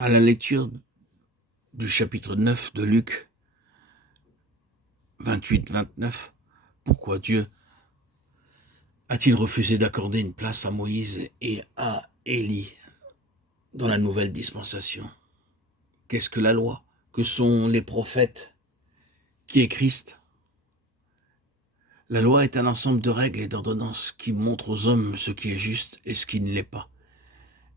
À la lecture du chapitre 9 de Luc 28-29, pourquoi Dieu a-t-il refusé d'accorder une place à Moïse et à Élie dans la nouvelle dispensation? Qu'est-ce que la loi? Que sont les prophètes? Qui est Christ? La loi est un ensemble de règles et d'ordonnances qui montrent aux hommes ce qui est juste et ce qui ne l'est pas.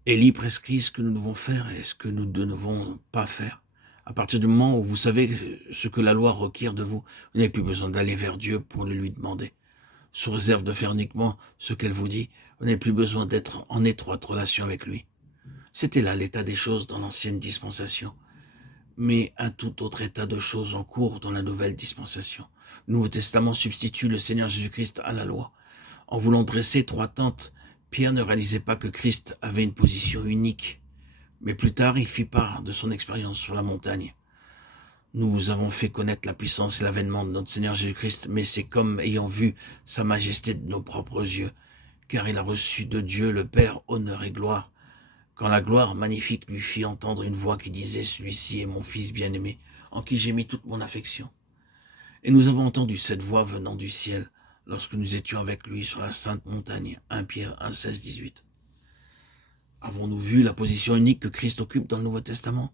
Élie prescrit ce que nous devons faire et ce que nous ne devons pas faire. À partir du moment où vous savez ce que la loi requiert de vous, vous n'avez plus besoin d'aller vers Dieu pour le lui demander. Sous réserve de faire uniquement ce qu'elle vous dit, vous n'avez plus besoin d'être en étroite relation avec lui. C'était là l'état des choses dans l'ancienne dispensation, mais un tout autre état de choses en cours dans la nouvelle dispensation. Le Nouveau Testament substitue le Seigneur Jésus-Christ à la loi. En voulant dresser trois tentes, Pierre ne réalisait pas que Christ avait une position unique, mais plus tard il fit part de son expérience sur la montagne. Nous vous avons fait connaître la puissance et l'avènement de notre Seigneur Jésus-Christ, mais c'est comme ayant vu sa majesté de nos propres yeux, car il a reçu de Dieu le Père honneur et gloire, quand la gloire magnifique lui fit entendre une voix qui disait « Celui-ci est mon Fils bien-aimé, en qui j'ai mis toute mon affection. » Et nous avons entendu cette voix venant du ciel, lorsque nous étions avec lui sur la sainte montagne. 1 Pierre 1, 16, 18. Avons-nous vu la position unique que Christ occupe dans le Nouveau Testament?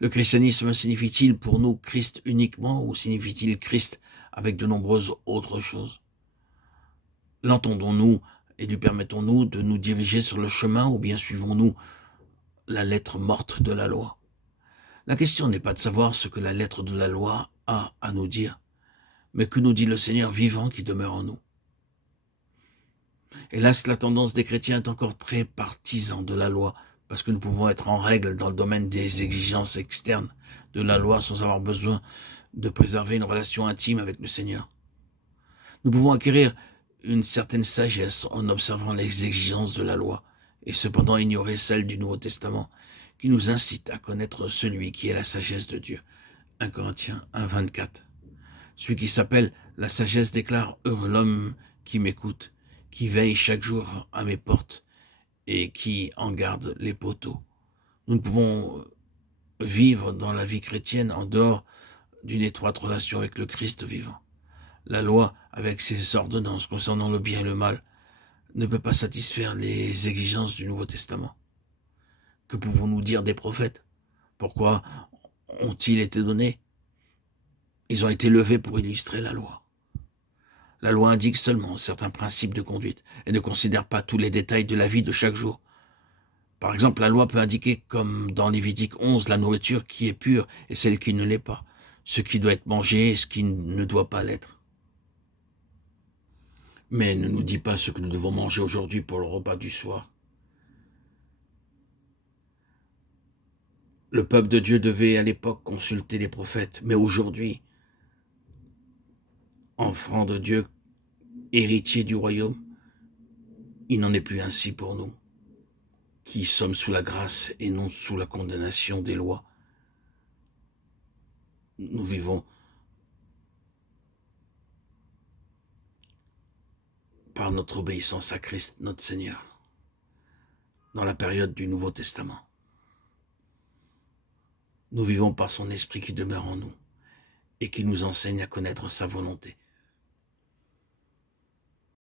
Le christianisme signifie-t-il pour nous Christ uniquement ou signifie-t-il Christ avec de nombreuses autres choses? L'entendons-nous et lui permettons-nous de nous diriger sur le chemin ou bien suivons-nous la lettre morte de la loi? La question n'est pas de savoir ce que la lettre de la loi a à nous dire, mais que nous dit le Seigneur vivant qui demeure en nous. Hélas, la tendance des chrétiens est encore très partisan de la loi, parce que nous pouvons être en règle dans le domaine des exigences externes de la loi sans avoir besoin de préserver une relation intime avec le Seigneur. Nous pouvons acquérir une certaine sagesse en observant les exigences de la loi, et cependant ignorer celle du Nouveau Testament, qui nous incite à connaître celui qui est la sagesse de Dieu. 1 Corinthiens 1, 24. Celui qui s'appelle la sagesse déclare « Heureux l'homme qui m'écoute, qui veille chaque jour à mes portes et qui en garde les poteaux. » Nous ne pouvons vivre dans la vie chrétienne en dehors d'une étroite relation avec le Christ vivant. La loi, avec ses ordonnances concernant le bien et le mal, ne peut pas satisfaire les exigences du Nouveau Testament. Que pouvons-nous dire des prophètes? Pourquoi ont-ils été donnés? Ils ont été levés pour illustrer la loi. La loi indique seulement certains principes de conduite et ne considère pas tous les détails de la vie de chaque jour. Par exemple, la loi peut indiquer, comme dans Lévitique 11, la nourriture qui est pure et celle qui ne l'est pas, ce qui doit être mangé et ce qui ne doit pas l'être. Mais elle ne nous dit pas ce que nous devons manger aujourd'hui pour le repas du soir. Le peuple de Dieu devait à l'époque consulter les prophètes, mais aujourd'hui, enfants de Dieu, héritiers du royaume, il n'en est plus ainsi pour nous, qui sommes sous la grâce et non sous la condamnation des lois. Nous vivons par notre obéissance à Christ, notre Seigneur, dans la période du Nouveau Testament. Nous vivons par son esprit qui demeure en nous et qui nous enseigne à connaître sa volonté.